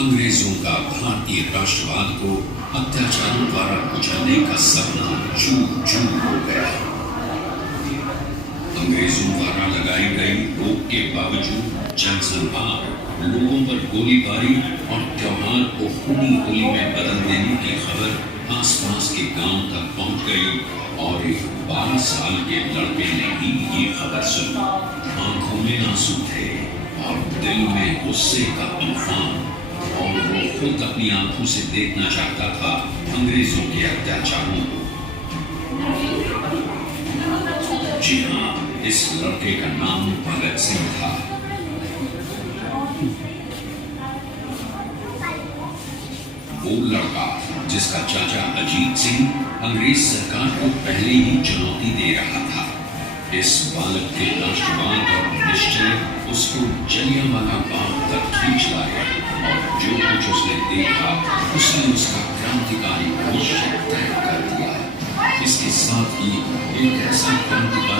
अंग्रेजों का भारतीय राष्ट्रवाद को अत्याचारों द्वारा कुचलने का सपना चूर-चूर हो गया। अंग्रेजों द्वारा लगाई गई रोक के बावजूद जनसंहार, लोगों पर गोलीबारी और त्योहार को खूनी होली में बदल देने की खबर आसपास के गांव तक पहुंच गई और एक 12 साल के लड़के ने ही ये खबर सुनी। आंखों में आंसू थे और दिल में गुस्से का तूफान, और वो खुद अपनी आंखों से देखना चाहता था अंग्रेजों के अत्याचारों को। जी हाँ, इस लड़के का नाम भगत सिंह था। वो लड़का जिसका चाचा अजीत सिंह अंग्रेज सरकार को पहले ही चुनौती दे रहा था। इस बालक के राष्ट्रवाद और निश्चय उसको जलियांवाला बाग तक खींच लाया और जो कुछ उसने देखा उसने उसका क्रांतिकारी भविष्य तय कर दिया। इसके साथ ही एक ऐसा क्रांतिकारी